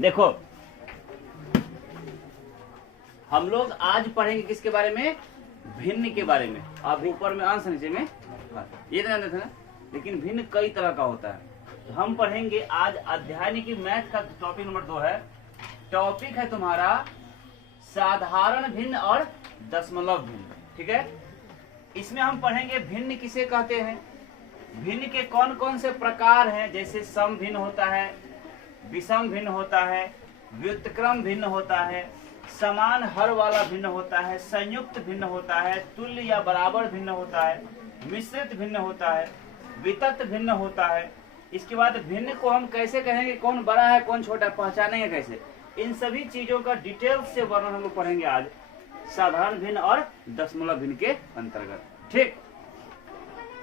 देखो हम लोग आज पढ़ेंगे किसके बारे में, भिन्न के बारे में। अब ऊपर में अंश नीचे में ये जानते थे ना, लेकिन भिन्न कई तरह का होता है। तो हम पढ़ेंगे आज अध्याय की मैथ का टॉपिक नंबर 2 है। टॉपिक है तुम्हारा साधारण भिन्न और दशमलव भिन्न। ठीक है, इसमें हम पढ़ेंगे भिन्न किसे कहते हैं, भिन्न के कौन कौन से प्रकार हैं, जैसे सम भिन्न होता है, विषम भिन्न होता है, व्युत्क्रम भिन्न होता है, समान हर वाला भिन्न होता है, संयुक्त भिन्न होता है, तुल्य या बराबर भिन्न होता है, मिश्रित भिन्न होता है, वितक्त भिन्न होता है। इसके बाद भिन्न को हम कैसे कहेंगे, कौन बड़ा है कौन छोटा है, पहचानेंगे कैसे, इन सभी चीजों का डिटेल से वर्णन हम लोग पढ़ेंगे आज साधारण भिन्न और दशमलव भिन्न के अंतर्गत। ठीक,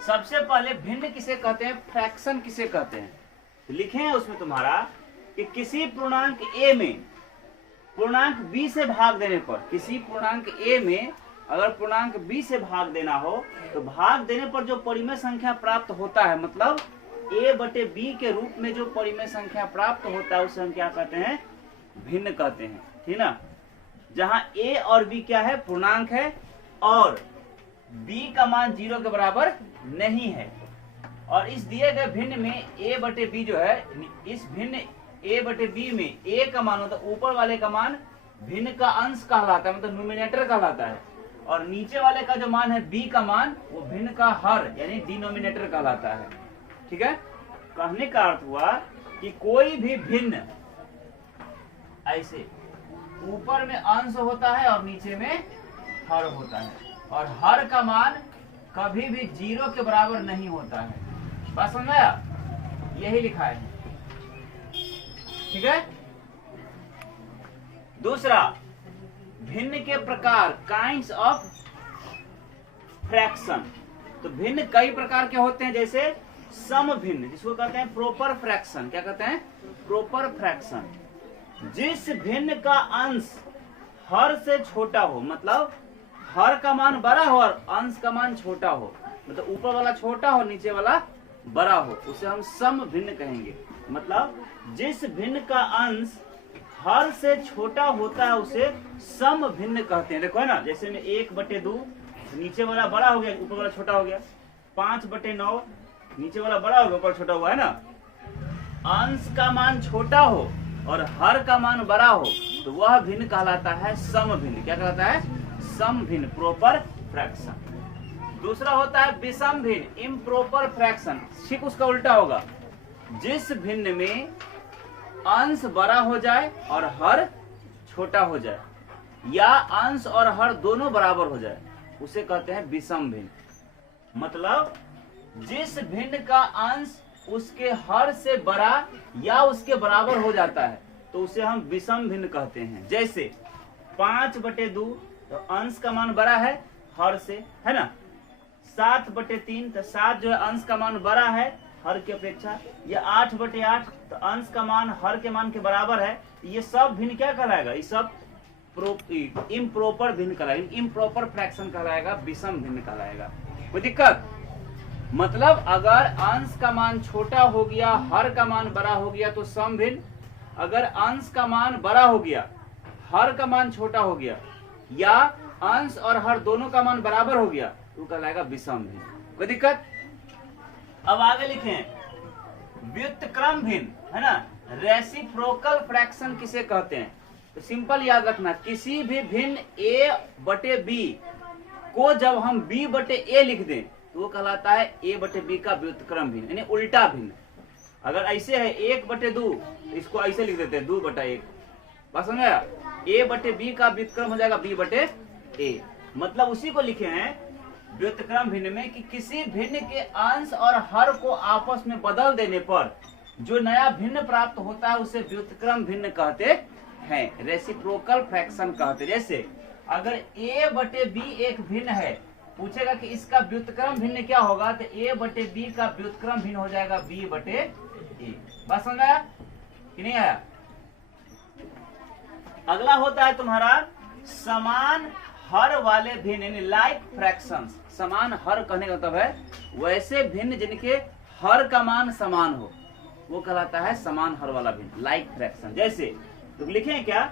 सबसे पहले भिन्न किसे कहते हैं, फ्रैक्शन किसे कहते हैं। लिखे हैं उसमें तुम्हारा कि किसी पूर्णांक a में पूर्णांक b से भाग देने पर, किसी पूर्णांक a में अगर पूर्णांक b से भाग देना हो तो भाग देने पर जो परिमेय संख्या प्राप्त होता है, मतलब a बटे b के रूप में जो परिमेय संख्या प्राप्त होता है उसे हम क्या कहते हैं, भिन्न कहते हैं। ठीक ना, जहां a और b क्या है, पूर्णांक है और b का मान 0 के बराबर नहीं है। और इस दिए गए भिन्न में a बटे b जो है, इस भिन्न a बटे b में a का मान मतलब ऊपर वाले का मान भिन्न का अंश कहलाता है, मतलब न्यूमिनेटर कहलाता है, और नीचे वाले का जो मान है b का मान वो भिन्न का हर यानी डिनोमिनेटर कहलाता है। ठीक है, कहने का अर्थ हुआ कि कोई भी भिन्न ऐसे ऊपर में अंश होता है और नीचे में हर होता है, और हर का मान कभी भी 0 के बराबर नहीं होता है। बात समझ आया, यही लिखा है। ठीक है, दूसरा भिन्न के प्रकार, काइंड्स ऑफ फ्रैक्शन। तो भिन्न कई प्रकार के होते हैं, जैसे सम भिन्न जिसको कहते हैं प्रॉपर फ्रैक्शन। क्या कहते हैं, प्रॉपर फ्रैक्शन। जिस भिन्न का अंश हर से छोटा हो, मतलब हर का मान बड़ा हो और अंश का मान छोटा हो, मतलब ऊपर वाला छोटा हो नीचे वाला बड़ा हो, उसे हम सम भिन्न कहेंगे। मतलब जिस भिन्न का अंश हर से छोटा होता है उसे सम भिन्न कहते हैं। देखो है ना, जैसे में 1/2 नीचे वाला बड़ा हो गया ऊपर वाला छोटा हो गया, 5/9 नीचे वाला बड़ा हो गया ऊपर छोटा हुआ है ना। अंश का मान छोटा हो और हर का मान बड़ा हो तो वह भिन्न कहलाता है सम भिन्न। क्या कहलाता है, सम भिन्न, प्रॉपर फ्रैक्शन। दूसरा होता है विषम भिन्न, इम्प्रॉपर फ्रैक्शन। ठीक उसका उल्टा होगा, जिस भिन्न में अंश बड़ा हो जाए और हर छोटा हो जाए, या अंश और हर दोनों बराबर हो जाए, उसे कहते हैं विषम भिन्न। मतलब जिस भिन्न का अंश उसके हर से बड़ा या उसके बराबर हो जाता है तो उसे हम विषम भिन्न कहते हैं। जैसे 5/2 तो अंश का मान बड़ा है हर से, है ना। 7/3 तो 7 जो है अंश का मान बड़ा है हर की अपेक्षा, या 8/8 तो अंश का मान हर के मान के बराबर है। ये सब भिन्न क्या कहलाएगा, ये सब इम्प्रॉपर भिन्न कहलाएगा, इम्प्रॉपर फ्रैक्शन कहलाएगा, विषम भिन्न कहलाएगा। कोई दिक्कत, मतलब अगर अंश का मान छोटा हो गया हर का मान बड़ा हो गया तो सम भिन्न, अगर अंश का मान बड़ा हो गया हर का मान छोटा हो गया, या अंश और हर दोनों का मान बराबर हो गया तो कहलाएगा विषम भिन्न। कोई दिक्कत। अब आगे लिखें व्युत्क्रम भिन्न, है ना। रेसिप्रोकल फ्रैक्शन किसे कहते हैं, तो सिंपल याद रखना, किसी भी भिन्न a/b को जब हम b/a लिख दें तो वो कहलाता है a/b का व्युत्क्रम भिन्न, यानी उल्टा भिन्न। अगर ऐसे है 1/2 तो इसको ऐसे लिख देते हैं 2/1। बात समझ आया, a/b का व्युत्क्रम हो जाएगा b/a। मतलब उसी को लिखे हैं व्युत्क्रम भिन्न में कि किसी भिन्न के अंश और हर को आपस में बदल देने पर जो नया भिन्न प्राप्त होता है उसे व्युत्क्रम भिन्न कहते हैं, रेसिप्रोकल फ्रैक्शन कहते हैं। जैसे अगर a/b एक भिन्न है, पूछेगा कि इसका व्युत्क्रम भिन्न क्या होगा, तो a/b का व्युत्क्रम भिन्न हो जाएगा b/a। बात समझ आया कि नहीं आया। अगला होता है तुम्हारा समान हर वाले भिन्न, यानी लाइक फ्रैक्शंस। समान हर कहने का मतलब है वैसे भिन्न जिनके हर का मान समान हो, वो कहलाता है समान हर वाला भिन्न, लाइक फ्रैक्शन। जैसे तो लिखे क्या,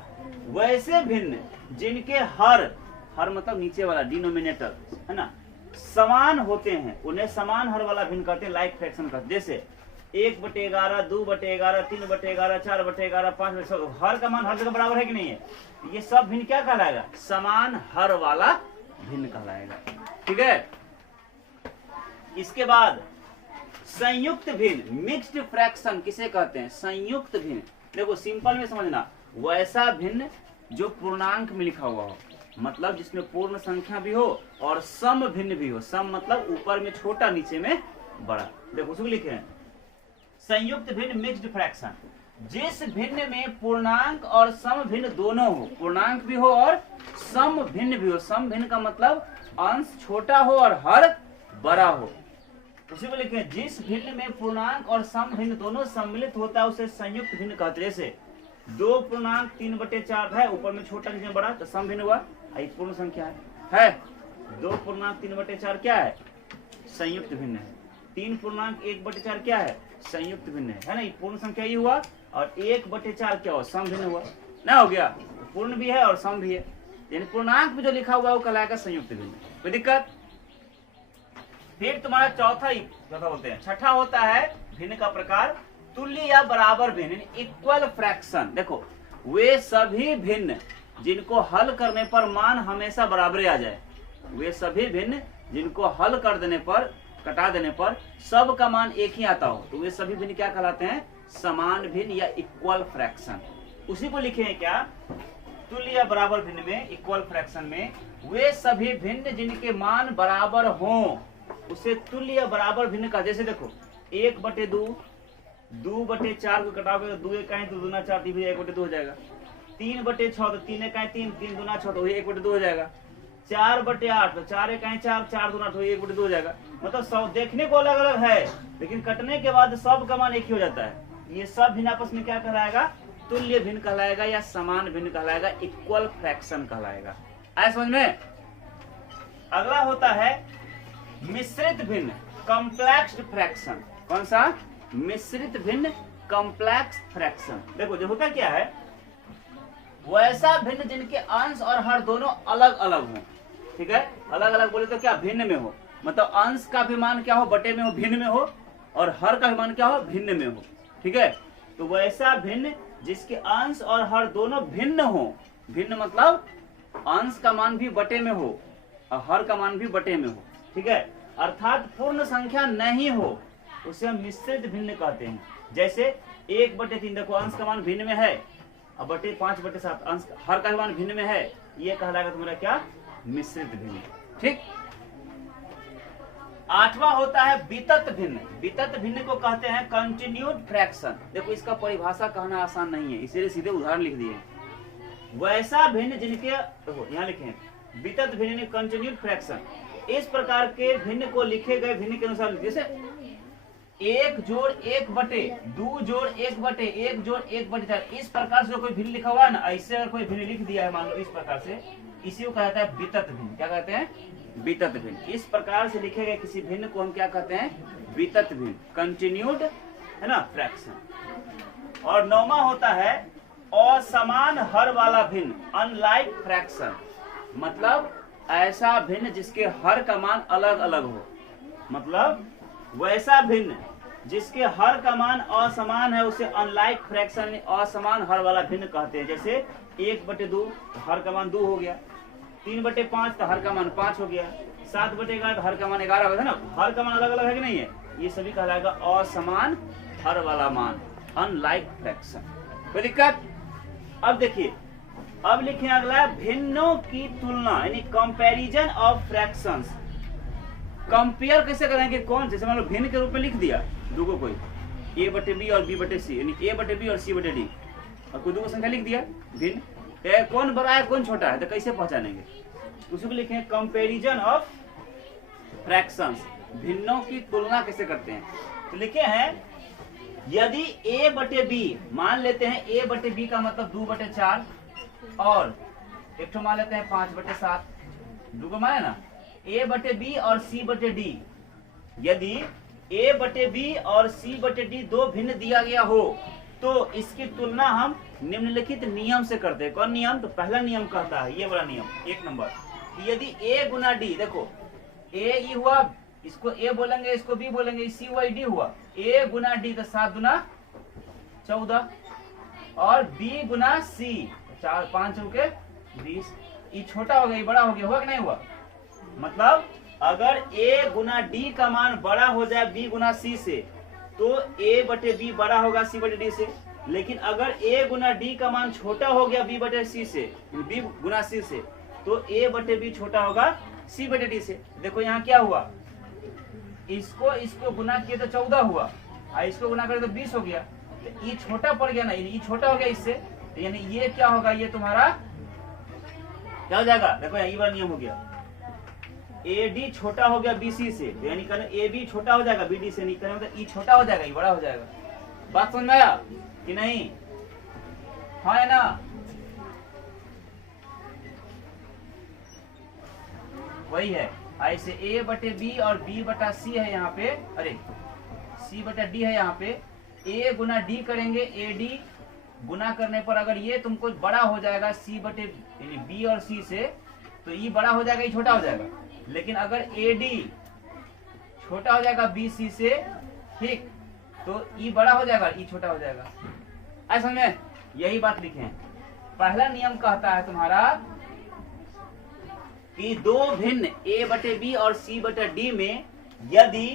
वैसे भिन्न जिनके हर मतलब नीचे वाला डिनोमिनेटर है ना, समान होते हैं उन्हें समान हर वाला भिन्न कहते हैं, लाइक फ्रैक्शन कहते हैं। जैसे 1/11, 2/11, 3/11, 4/11, 5/11, हर का मान हर जगह बराबर है कि नहीं है, ये सब भिन्न क्या कहलाएगा, समान हर वाला भिन्न कहलाएगा। ठीक है, इसके बाद संयुक्त भिन्न, मिक्स्ड फ्रैक्शन किसे कहते हैं, संयुक्त भिन्न। देखो सिंपल में समझना, वैसा भिन्न जो पूर्णांक में लिखा हुआ हो, मतलब जिसमें पूर्ण संख्या भी हो और सम भिन्न भी हो। सम मतलब ऊपर में छोटा नीचे में बड़ा। देखो उसको लिखे हैं संयुक्त भिन्न मिक्स्ड फ्रैक्शन, जिस भिन्न में पूर्णांक और सम भिन्न दोनों हो, पूर्णांक भी हो और सम भिन्न भी हो। सम भिन्न का मतलब अंश छोटा हो और हर बड़ा हो। उसी को लिखे, जिस भिन्न में पूर्णांक और सम भिन्न दोनों सम्मिलित होता है उसे संयुक्त भिन्न कहते हैं। जैसे 2 पूर्णांक 3/4 है, ऊपर में छोटा नीचे में बड़ा, तो सम भिन्न हुआ, पूर्ण संख्या है। 2 पूर्णांक 3/4 क्या है, संयुक्त भिन्न है। 3 पूर्णांक 1/4 क्या है, संयुक्त भिन्न है ना, पूर्ण संख्या ही हुआ। और 1/4 क्या हुआ, सम भिन्न हुआ ना, हो गया, पूर्ण भी है और सम भी है, यानी पूर्णांक में जो लिखा हुआ है वो कहलाएगा संयुक्त भिन्न। कोई दिक्कत। फिर तुम्हारा चौथा बोलते हैं, छठा होता है भिन्न का प्रकार तुल्य या बराबर भिन्न, इक्वल फ्रैक्शन। देखो वे सभी भिन्न जिनको हल करने पर मान हमेशा बराबर आ जाए, वे सभी भिन्न जिनको हल कर देने पर, कटा देने पर सब का मान एक ही आता हो, तो वे सभी भिन्न क्या कहलाते हैं, समान भिन्न या इक्वल फ्रैक्शन। उसी को लिखे हैं क्या, तुल्य या बराबर भिन्न में, इक्वल फ्रैक्शन में, वे सभी भिन्न जिनके मान बराबर हों उसे तुल्य या बराबर भिन्न का। जैसे देखो 1/2, 2/4 को कटाओगे तो 2 1 2 दूना 4, 3 1/2 हो जाएगा। 3/6 तो 3 1 3, 3 दूना 6 तो 1/2 हो जाएगा। 4/8 तो 4 1 4, 4 दूना 8 1/2 हो जाएगा। मतलब सब देखने को अलग अलग है, लेकिन कटने के बाद सब का मान एक ही हो जाता है। ये सब भिन्न आपस में क्या कहलाएगा, तुल्य भिन्न कहलाएगा या समान भिन्न कहलाएगा, इक्वल फ्रैक्शन कहलाएगा। आया समझ में। अगला होता है मिश्रित भिन्न, कॉम्प्लेक्स फ्रैक्शन। कौन सा, मिश्रित भिन्न कॉम्प्लेक्स फ्रैक्शन। देखो जो होता क्या है, वैसा भिन्न जिनके अंश और हर दोनों अलग अलग हो। ठीक है, अलग अलग बोले तो क्या, भिन्न में हो, मतलब अंश का भी मान क्या हो, बटे में हो, भिन्न में हो, और हर का भी मान क्या हो, भिन्न में हो। ठीक है, तो वैसा भिन्न जिसके अंश और हर दोनों भिन्न हो, भिन्न मतलब अंश का मान भी बटे में हो और हर का मान भी बटे में हो। ठीक है, अर्थात पूर्ण संख्या नहीं हो, उसे हम मिश्रित भिन्न कहते हैं। जैसे 1/3, देखो अंश का मान भिन्न में है और बटे 5/7 अंश हर का मान भिन्न में है, ये कहलाएगा तुम्हारा क्या, मिश्रित भिन्न। ठीक। 8वां होता है वितत भिन्न। वितत भिन्न को कहते हैं कंटिन्यूड फ्रैक्शन। देखो इसका परिभाषा कहना आसान नहीं है, इसीलिए सीधे उदाहरण लिख दिए। वैसा भिन्न जिनके, देखो यहाँ लिखे हैं वितत भिन्न कंटिन्यूड फ्रैक्शन, इस प्रकार के भिन्न को लिखे गए भिन्न के अनुसार, जैसे 1 जोड़ 1/2 जोड़ 1/1 जोड़ 1/4, इस प्रकार से जो कोई भिन्न लिखा हुआ है ना, ऐसे अगर कोई भिन्न लिख दिया है मान लो इस प्रकार से, इसी को कहता है वितत भिन्न। क्या कहते हैं, वितत भिन्न। इस प्रकार से लिखे गए किसी भिन्न को हम क्या कहते हैं, वितत भिन्न, कंटिन्यूड है ना फ्रैक्शन। और 9वां होता है असमान हर वाला भिन्न, अनलाइक फ्रैक्शन। मतलब ऐसा भिन्न जिसके हर का मान अलग अलग हो, मतलब वैसा भिन्न जिसके हर का मान असमान है उसे अनलाइक फ्रैक्शन, असमान हर वाला भिन्न कहते हैं। जैसे 1/2 हर का मान 2 हो गया, 3/5 तो हर का मान 5 हो गया, 7/11 तो हर का मान 11 हो गया ना, हर का मान अलग अलग है कि नहीं है, ये सभी कहलाएगा असमान हर वाला मान, अनलाइक फ्रैक्शन। कोई दिक्कत। अब देखिए, अब लिखें अगला भिन्नों की तुलना, यानी कंपैरिजन ऑफ फ्रैक्शंस। कंपेयर कैसे करेंगे, कौन, जैसे मान लो भिन्न के रूप में लिख दिया दूगो कोई, A/B और B/C, यानी A/B और C/D, और कोई दूगो संख्या लिख दिया भिन्न, कौन बड़ा है कौन छोटा है, तो कैसे पहचानेंगे, उसी को लिखें कंपैरिजन ऑफ फ्रैक्शंस, भिन्नों की तुलना कैसे करते हैं। तो लिखे हैं यदि A/B, मान लेते हैं A/B का मतलब 2/4 और एक तो मान लेते हैं 5/7, दूगो माने ना, A/B और C/D, यदि ए बटे बी और सी बटे डी दो भिन्न दिया गया हो तो इसकी तुलना हम निम्नलिखित नियम से करते हैं। कौन नियम? तो पहला नियम कहता है ये वाला नियम 1 नंबर, यदि ए गुना डी, देखो ए ई हुआ, इसको ए बोलेंगे, इसको बी बोलेंगे, सी वाई डी हुआ, ए गुना डी तो 7 गुना 14 और बी गुना सी 4 5 चौके 20। ये छोटा हो गया, ये बड़ा हो गया, हुआ कि नहीं हुआ? मतलब अगर a गुना डी का मान बड़ा हो जाए b गुना सी से तो a बटे b बड़ा होगा c बटे d से, लेकिन अगर a गुना d का मान छोटा हो गया b बटे c से, b गुना c से, तो a बटे b छोटा होगा c बटे d से। देखो यहाँ क्या हुआ, इसको गुना किए तो 14 हुआ, इसको गुना करे तो 20 हो गया, तो ये छोटा पड़ गया ना, ये छोटा हो गया इससे, तो यानी ये क्या होगा, ये तुम्हारा क्या हो जाएगा? देखो ये वाला नियम हो गया, AD छोटा हो गया BC से, तो यानी कहना AB छोटा हो जाएगा BD से, नहीं कहना मतलब E छोटा हो जाएगा, E बड़ा हो जाएगा। बात समझ में आया कि नहीं? हाँ है ना? वही है, ऐसे A बटे B और B बटा C है यहाँ पे, अरे C बटा D है यहाँ पे, A गुना D करेंगे, AD गुना करने पर अगर ये तुमको बड़ा हो जाएगा C बटे यानी B और C से, तो E बड़ा हो जाएगा, E छोटा हो जाएगा। लेकिन अगर AD छोटा हो जाएगा BC से, ठीक, तो E बड़ा हो जाएगा, E छोटा हो जाएगा। ऐसा में यही बात लिखे हैं। पहला नियम कहता है तुम्हारा कि दो भिन्न A बटे B और C बटे D में यदि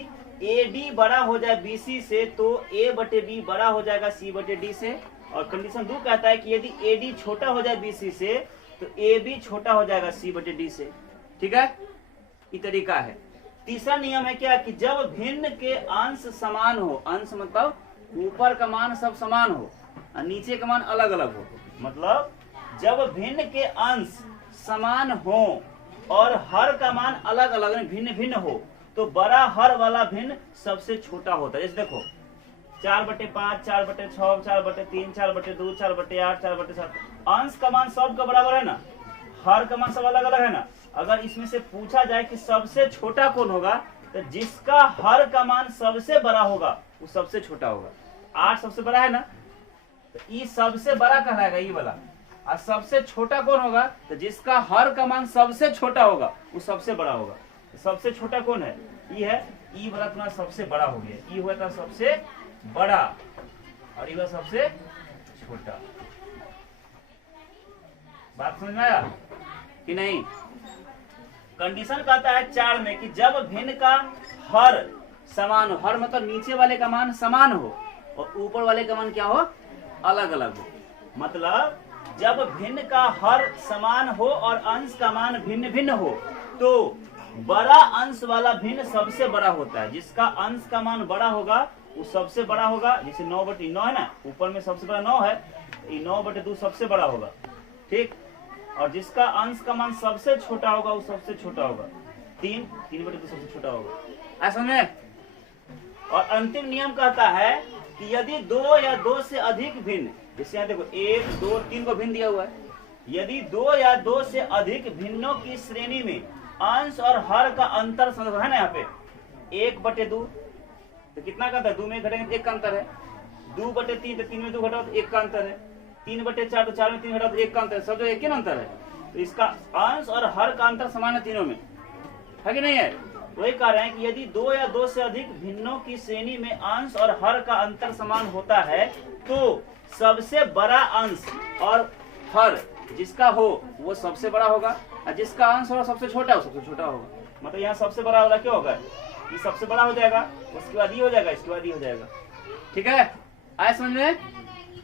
AD बड़ा हो जाए BC से तो A बटे B बड़ा हो जाएगा C बटे D से, और कंडीशन 2 कहता है कि यदि AD छोटा हो जाए BC से तो AB छोटा हो जाएगा C बटे D से। ठीक है, ये तरीका है। तीसरा नियम है क्या कि जब भिन्न के अंश समान हो, अंश मतलब ऊपर का मान सब समान हो और नीचे का मान अलग अलग हो, मतलब जब भिन्न के अंश समान हो और हर का मान अलग अलग भिन्न भिन्न हो तो बड़ा हर वाला भिन्न सबसे छोटा होता है। जैसे देखो 4/5, 4/6, 4/3, 4/2, 4/8, 4/7, अंश का मान सबका बराबर है ना, हर का मान सब अलग अलग है ना। अगर इसमें से पूछा जाए कि सबसे छोटा कौन होगा, तो जिसका हर का मान सबसे बड़ा होगा वो सबसे छोटा होगा। 8 सबसे बड़ा है ना, तो ये सबसे बड़ा कहलाएगा ये वाला, और सबसे छोटा कौन होगा, तो जिसका हर का मान सबसे छोटा होगा वो सबसे बड़ा होगा। सबसे छोटा कौन है? ये है, ये वाला तुम्हारा सबसे बड़ा हो गया, ये हुआ था सबसे बड़ा और ये वाला सबसे छोटा। बात समझ में आया कि नहीं? कंडीशन कहता है 4 में कि जब भिन्न का हर समान हो, हर मतलब नीचे वाले का मान समान हो और ऊपर वाले का मान क्या हो, अलग अलग हो। मतलब जब भिन्न का हर समान हो और अंश का मान भिन्न भिन्न हो तो बड़ा अंश वाला भिन्न सबसे बड़ा होता है। जिसका अंश का मान बड़ा होगा वो सबसे बड़ा होगा। जैसे 9/9 है ना, ऊपर में सबसे बड़ा 9 है, 9/2 सबसे बड़ा होगा, ठीक। और जिसका अंश का मान सबसे छोटा होगा वो सबसे छोटा होगा, 3/2 सबसे छोटा होगा। ऐसा में और अंतिम नियम कहता है कि यदि 2 या 2 से अधिक भिन्न, जैसे यहाँ देखो 1, 2, 3 को भिन्न दिया हुआ है, यदि 2 या 2 से अधिक भिन्नों की श्रेणी में अंश और हर का अंतर है ना, यहाँ पे 1/2 तो कितना का अंतर है, 2 में घटेंगे तो 1 का अंतर है, 2/3 तो 3 में 2 घटाओ तो 1 का अंतर है, 3/4 तो 4 में 3 घटाओ तो 1 का अंतर है, सब जो एक ही अंतर है। तो इसका अंश और हर का अंतर समान है तीनों में, है कि नहीं है? वही कह रहे हैं कि यदि 2 या 2 से अधिक भिन्नों की श्रेणी में अंश और हर का अंतर समान होता है तो सबसे बड़ा अंश और हर जिसका हो वो सबसे बड़ा होगा और जिसका अंश हो सबसे छोटा वो सबसे छोटा होगा। मतलब यहाँ सबसे बड़ा वाला क्या होगा, ये सबसे बड़ा हो जाएगा, उसके बाद ये हो जाएगा, इसके बाद ये हो जाएगा। ठीक है, आए समझ में?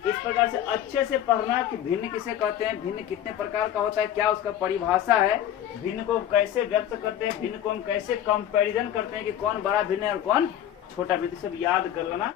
इस प्रकार से अच्छे से पढ़ना कि भिन्न किसे कहते हैं, भिन्न कितने प्रकार का होता है, क्या उसका परिभाषा है, भिन्न को कैसे व्यक्त करते हैं, भिन्न को हम कैसे कंपैरिजन करते हैं कि कौन बड़ा भिन्न है और कौन छोटा भिन्न, सब याद कर लेना।